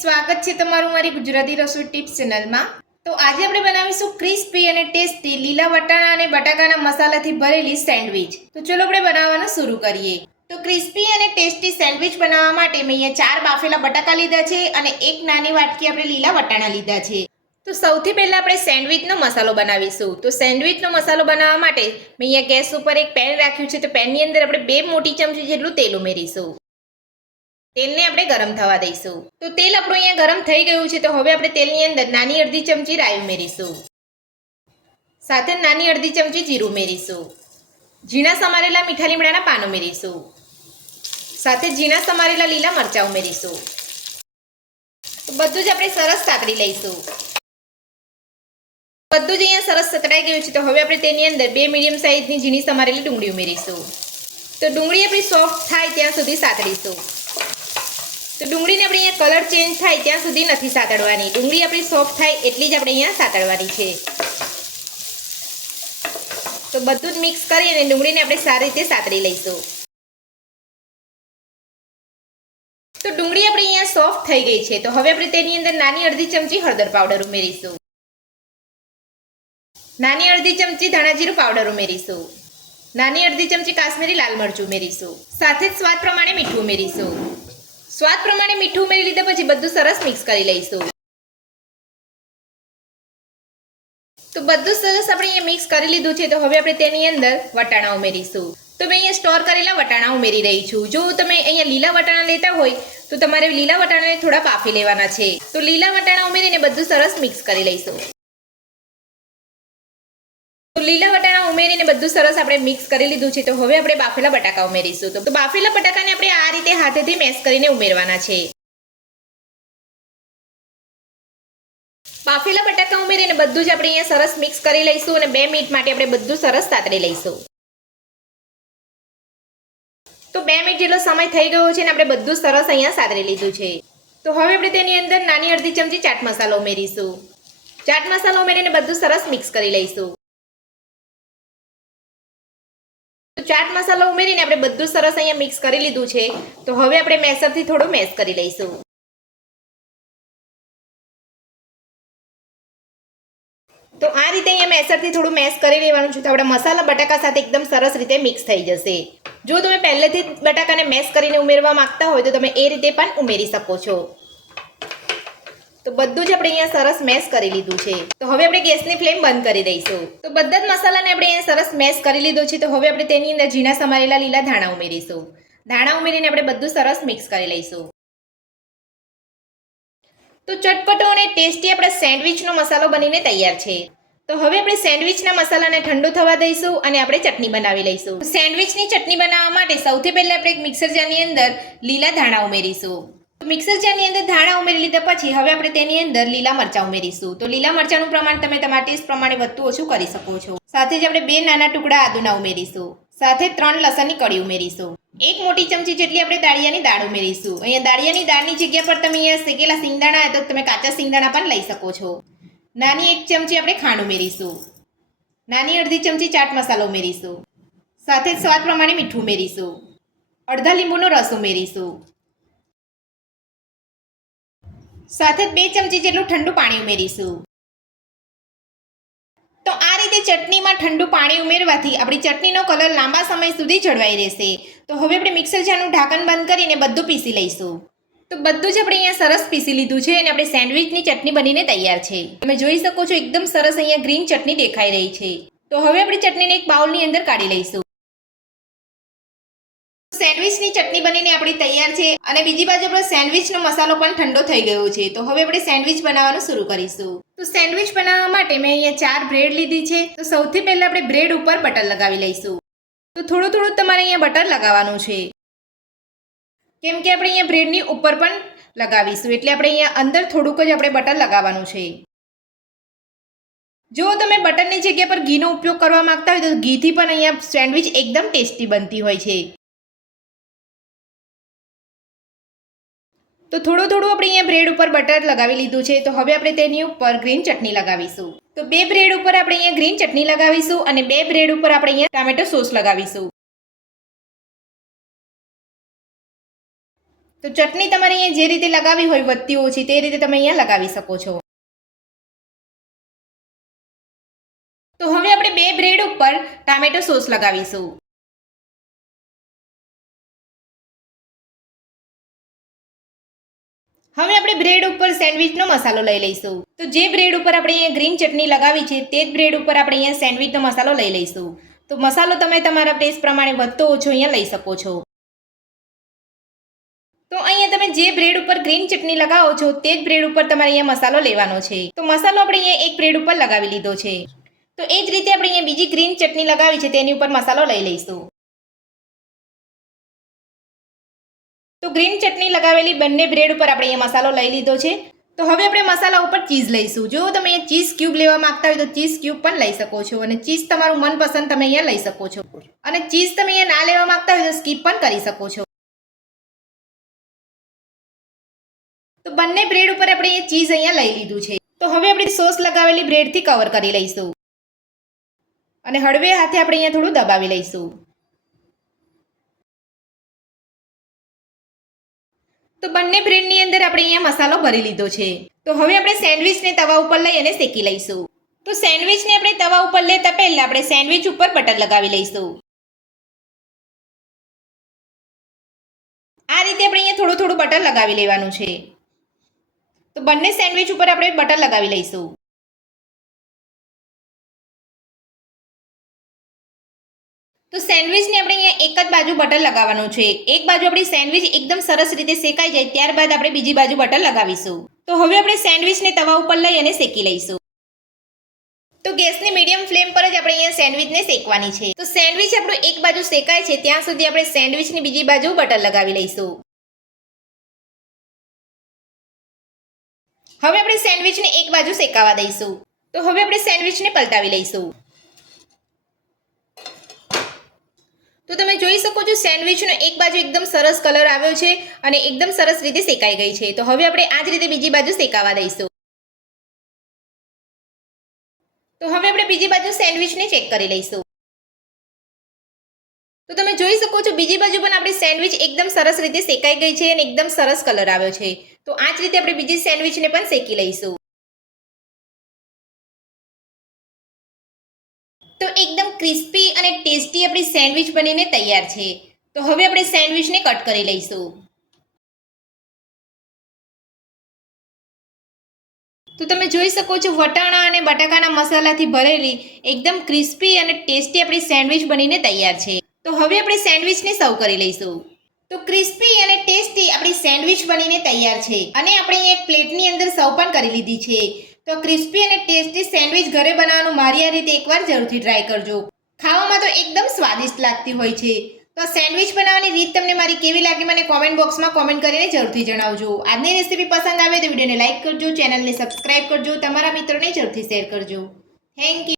સ્વાગત છે તમારું મારી ગુજરાતી રસોઈ ટિપ્સ ચેનલમાં। તો આજે આપણે બનાવીશું ક્રિસ્પી અને ટેસ્ટી લીલા વટાણા અને બટાકાના મસાલાથી ભરેલી સેન્ડવિચ। તો ચલો આપણે બનાવવાનું શરૂ કરીએ। તો ક્રિસ્પી અને ટેસ્ટી સેન્ડવિચ બનાવવા માટે મેં અહીંયા 4 બાફેલા બટાકા લીધા છે અને એક નાની વાટકી આપણે લીલા વટાણા લીધા છે। તો સૌથી પહેલા આપણે સેન્ડવિચનો મસાલો બનાવીશું। તો સેન્ડવિચનો મસાલો બનાવવા માટે મેં અહીંયા ગેસ ઉપર એક પેન રાખ્યું છે। તો પેનની અંદર આપણે 2 મોટી ચમચી જેટલું તેલ ઉમેરીશું। તેલને આપણે ગરમ થવા દઈશું। તો તેલ આપણું અહીંયા ગરમ થઈ ગયું છે। તો હવે આપણે તેલની અંદર નાની અડધી ચમચી રાઈ ઉમેરીશું, સાથે નાની અડધી ચમચી જીરું ઉમેરીશું, ઝીણા સમારેલા મીઠા લીમડાના પાન ઉમેરીશું, સાથે ઝીણા સમારેલા લીલા મરચાં ઉમેરીશું। તો બધું જ આપણે સરસ સાતળી લઈશું। બધું જ અહીંયા સરસ સતળાઈ ગયું છે। તો હવે આપણે તેની અંદર 2 મીડિયમ સાઇઝની ઝીણી સમારેલી ડુંગળી ઉમેરીશું। તો ડુંગળી આપણી સોફ્ટ થાય ત્યાં સુધી સાતળીશું। તો ડુંગળીને આપણે અહીંયા કલર ચેન્જ થાય ત્યાં સુધી નથી સાતળવાની, ડુંગળી આપણી સોફ્ટ થાય એટલી જ આપણે અહીંયા સાતળવાની છે। તો બધું જ મિક્સ કરી અને ડુંગળીને આપણે સારી રીતે સાતળી લઈશું। તો ડુંગળી આપણી અહીંયા સોફ્ટ થઈ ગઈ છે। તો હવે આપણે તેની અંદર નાની અડધી ચમચી હળદર પાવડર ઉમેરીશું, નાની અડધી ચમચી ધાણા જીરું પાવડર ઉમેરીશું, નાની અડધી ચમચી કાશ્મીરી લાલ મરચું ઉમેરીશું, સાથે જ સ્વાદ પ્રમાણે મીઠું ઉમેરીશું। સ્વાદ પ્રમાણે મીઠું ઉમેરી લીધા પછી બધું સરસ મિક્સ કરી લઈશું। તો બધું સરસ આપણે અહીંયા મિક્સ કરી લીધું છે। તો હવે આપણે તેની અંદર વટાણા ઉમેરીશું। તો મેં અહીંયા સ્ટોર કરેલા વટાણા ઉમેરી રહી છું। જો તમે અહીંયા લીલા વટાણા લેતા હોય તો તમારે લીલા વટાણાને થોડા બાફી લેવાના છે। તો લીલા વટાણા ઉમેરીને બધું સરસ મિક્સ કરી લઈશું। તો લીલા વટાણા ઉમેરીને બધું સરસ આપણે મિક્સ કરી લીધું છે। તો હવે આપણે બાફેલા બટાકા ઉમેરીશું। તો બાફેલા બટાકાને આપણે આ રીતે હાથેથી મેશ કરીને ઉમેરવાના છે। બાફેલા બટાકા ઉમેરીને બધું જ આપણે અહીંયા સરસ મિક્સ કરી લઈશું અને 2 મિનિટ માટે આપણે બધું સરસ સાતળી લઈશું। તો 2 મિનિટ જેટલો સમય થઈ ગયો છે અને આપણે બધું સરસ અહીંયા સાતળી લીધું છે। તો હવે આપણે તેની અંદર નાની અડધી ચમચી ચાટ મસાલો ઉમેરીશું। ચાટ મસાલો ઉમેરીને બધું સરસ મિક્સ કરી લઈશું। ચાટ મસાલો ઉમેરીને આપણે બધું સરસ અહીંયા મિક્સ કરી લીધું છે। તો હવે આપણે મેશરથી થોડું મેશ કરી લઈશું। તો આ રીતે અહીંયા મેશરથી થોડું મેશ કરી લેવાનું છે। તો આપણા મસાલા બટાકા સાથે એકદમ સરસ રીતે મિક્સ થઈ જશે। જો તમે પહેલેથી જ બટાકાને મેશ કરીને ઉમેરવા માંગતા હોય તો તમે એ રીતે પણ ઉમેરી શકો છો। તો બધું જ આપણે અહીંયા સરસ મેશ કરી લીધું છે। તો હવે આપણે ગેસની ફ્લેમ બંધ કરી દઈશું। તો બધા જ મસાલાને આપણે અહીંયા સરસ મેશ કરી લીધો છે। તો હવે આપણે તેની અંદર ઝીણા સમારેલા લીલા ધાણા ઉમેરીશું। ધાણા ઉમેરીને આપણે બધું સરસ મિક્સ કરી લઈશું। તો ચટપટો અને ટેસ્ટી આપણા સેન્ડવિચનો મસાલો બનીને તૈયાર છે। તો હવે આપણે સેન્ડવિચના મસાલાને ઠંડુ થવા દઈશું અને આપણે ચટણી બનાવી લઈશું। સેન્ડવિચની ચટણી બનાવવા માટે સૌથી પહેલા આપણે એક મિક્સર જારની અંદર લીલા ધાણા ઉમેરીશું। મિક્સર જારની અંદર ધાણા ઉમેરી લીધા પછી હવે આપણે તેની અંદર લીલા મરચાં ઉમેરીશું। તો લીલા મરચાંનું પ્રમાણ તમે તમારા ટેસ્ટ પ્રમાણે વધતું ઓછું કરી શકો છો। સાથે જ આપણે 2 નાના ટુકડા આદુના ઉમેરીશું, સાથે 3 લસણની કળી ઉમેરીશું, 1 મોટી ચમચી જેટલી આપણે દાળિયાની દાળ ઉમેરીશું। અહીંયા દાળિયાની દાળની જગ્યા પર તમે અહીંયા શેકેલા સિંગદાણા તો તમે કાચા સિંગદાણા પણ લઈ શકો છો। નાની 1 ચમચી આપણે ખાંડ ઉમેરીશું, નાની અડધી ચમચી ચાટ મસાલો ઉમેરીશું, સાથે જ સ્વાદ પ્રમાણે મીઠું ઉમેરીશું, અડધા લીંબુનો રસ ઉમેરીશું, સાથે 2 ચમચી જેટલું ઠંડુ પાણી ઉમેરીશું। તો આ રીતે ચટણીમાં ઠંડુ પાણી ઉમેરવાથી આપણી ચટણીનો કલર લાંબા સમય સુધી જળવાઈ રહેશે। તો હવે આપણે મિક્સર જારનું ઢાંકણ બંધ કરીને બધું પીસી લઈશું। તો બધું જ આપણે અહીંયા સરસ પીસી લીધું છે અને આપણે સેન્ડવિચની ચટણી બનીને તૈયાર છે। તમે જોઈ શકો છો એકદમ સરસ અહીંયા ગ્રીન ચટણી દેખાઈ રહી છે। તો હવે આપણે ચટણીને એક બાઉલની અંદર કાઢી લઈશું। સેન્ડવિચની ચટણી બનીને આપણી તૈયાર છે અને બીજી બાજુ આપણો સેન્ડવિચનો મસાલો પણ ઠંડો થઈ ગયો છે। તો હવે આપણે સેન્ડવિચ બનાવવાનું શરૂ કરીશું। તો સેન્ડવિચ બનાવવા માટે મેં અહીંયા 4 બ્રેડ લીધી છે। તો સૌથી પહેલા આપણે બ્રેડ ઉપર બટર લગાવી લઈશું। તો થોડું થોડું તમારે અહીંયા બટર લગાવવાનું છે, કેમ કે આપણે અહીંયા બ્રેડની ઉપર પણ લગાવીશું, એટલે આપણે અહીંયા અંદર થોડુંક જ આપણે બટર લગાવવાનું છે। જો તમે બટરની જગ્યા પર ઘીનો ઉપયોગ કરવા માંગતા હોય તો ઘીથી પણ અહીંયા સેન્ડવિચ એકદમ ટેસ્ટી બનતી હોય છે। તો થોડું થોડું આપણે અહીંયા બ્રેડ ઉપર બટર લગાવી લીધું છે। તો હવે આપણે તેની ઉપર ગ્રીન ચટણી લગાવીશું। તો 2 બ્રેડ ઉપર આપણે અહીંયા ગ્રીન ચટણી લગાવીશું અને 2 બ્રેડ ઉપર આપણે અહીંયા ટામેટો સોસ લગાવીશું। તો ચટણી તમારે અહીંયા જે રીતે લગાવી હોય વધતી ઓછી તે રીતે તમે અહીંયા લગાવી શકો છો. તો હવે આપણે 2 બ્રેડ ઉપર ટામેટો સોસ લગાવીશું. હવે આપણે બ્રેડ ઉપર સેન્ડવિચનો મસાલો લઈ લઈશું. તો જે બ્રેડ ઉપર આપણે અહીંયા ગ્રીન ચટણી લગાવી છે તે જ બ્રેડ ઉપર આપણે અહીંયા સેન્ડવિચનો મસાલો લઈ લઈશું. તો મસાલો તમે તમારા ટેસ્ટ પ્રમાણે વધતો ઓછો અહીંયા લઈ શકો છો. તો અહીંયા તમે જે બ્રેડ ઉપર ગ્રીન ચટણી લગાવો છો તે જ બ્રેડ ઉપર તમારે અહીંયા મસાલો લેવાનો છે. તો મસાલો આપણે અહીંયા એક બ્રેડ ઉપર લગાવી લીધો છે. તો એ જ રીતે આપણે અહીંયા બીજી ગ્રીન ચટણી લગાવી છે તેની ઉપર મસાલો લઈ લઈશું. તો ગ્રીન ચટણી લગાવેલી બંને બ્રેડ ઉપર આપણે અહીંયા મસાલો લઈ લીધો છે. તો હવે આપણે મસાલા ઉપર ચીઝ લઈશું. જો તમે અહીંયા ચીઝ ક્યુબ લેવા માંગતા હોય તો ચીઝ ક્યુબ પણ લઈ શકો છો અને ચીઝ તમારું મનપસંદ તમે અહીંયા લઈ શકો છો. અને ચીઝ તમે અહીંયા ના લેવા માંગતા હોય તો સ્કીપ પણ કરી શકો છો. તો બંને બ્રેડ ઉપર આપણે અહીંયા ચીઝ અહીંયા લઈ લીધું છે. તો હવે આપણે સોસ લગાવેલી બ્રેડથી કવર કરી લઈશું અને હળવે હાથે આપણે અહીંયા થોડું દબાવી લઈશું. તો બંને બ્રેડની અંદર આપણે અહીંયા મસાલો ભરી લીધો છે. તો હવે આપણે સેન્ડવિચને તવા ઉપર લઈ અને શેકી લઈશું. તો સેન્ડવિચને આપણે તવા ઉપર લેતા પહેલા આપણે સેન્ડવિચ ઉપર બટર લગાવી લઈશું. આ રીતે આપણે અહીંયા થોડું થોડું બટર લગાવી લેવાનું છે. તો બંને સેન્ડવિચ ઉપર આપણે બટર લગાવી લઈશું. તો સેન્ડવિચને આપણે અહીંયા એક જ બાજુ બટર લગાવવાનું છે. એક બાજુ આપણી સેન્ડવિચ એકદમ સરસ રીતે શેકાઈ જાય ત્યારબાદ આપણે બીજી બાજુ બટર લગાવીશું. તો હવે આપણે સેન્ડવિચને તવા ઉપર લઈ અને શેકી લઈશું. તો ગેસની મીડિયમ ફ્લેમ પર જ આપણે અહીંયા સેન્ડવિચને શેકવાની છે. તો સેન્ડવિચ આપણું એક બાજુ શેકાય છે ત્યાં સુધી આપણે સેન્ડવિચની બીજી બાજુ બટર લગાવી લઈશું. હવે આપણે સેન્ડવિચને એક બાજુ શેકાવા દઈશું. તો હવે આપણે સેન્ડવિચને પલટાવી લઈશું. તો તમે જોઈ શકો છો સેન્ડવિચનો એક બાજુ એકદમ સરસ કલર આવ્યો છે અને એકદમ સરસ રીતે શેકાઈ ગઈ છે. તો હવે આપણે આ જ રીતે બીજી બાજુ શેકાવા દઈશું. તો હવે આપણે બીજી બાજુ સેન્ડવિચને ચેક કરી લઈશું. તો તમે જોઈ શકો છો બીજી બાજુ પણ આપણી સેન્ડવિચ એકદમ સરસ રીતે શેકાઈ ગઈ છે અને એકદમ સરસ કલર આવ્યો છે. તો આ જ રીતે આપણે બીજી સેન્ડવિચને પણ શેકી લઈશું. તો એકદમ ક્રિસ્પી અને ટેસ્ટી આપણી સેન્ડવિચ બનીને તૈયાર છે. તો હવે આપણે સેન્ડવિચને કટ કરી લઈશું. તો તમે જોઈ શકો છો વટાણા અને બટાકાના મસાલાથી ભરેલી એકદમ ક્રિસ્પી અને ટેસ્ટી આપણી સેન્ડવિચ બનીને તૈયાર છે. તો હવે આપણે સેન્ડવિચને સર્વ કરી લઈશું. તો ક્રિસ્પી અને ટેસ્ટી આપણી સેન્ડવિચ બનીને તૈયાર છે અને આપણે એક પ્લેટની અંદર સર્વ પણ કરી લીધી છે. તો ક્રિસ્પી અને ટેસ્ટી સેન્ડવિચ ઘરે બનાવવાનું મારી આ રીતે એકવાર જરૂરથી ટ્રાય કરજો. ખાવામાં તો એકદમ સ્વાદિષ્ટ લાગતી હોય છે. તો આ સેન્ડવિચ બનાવવાની રીત તમને મારી કેવી લાગી મને કોમેન્ટ બોક્સમાં કોમેન્ટ કરીને જરૂરથી જણાવજો. આજની રેસીપી પસંદ આવે તો વિડીયોને લાઇક કરજો, ચેનલને સબસ્ક્રાઇબ કરજો, તમારા મિત્રોને જરૂરથી શેર કરજો. Thank you.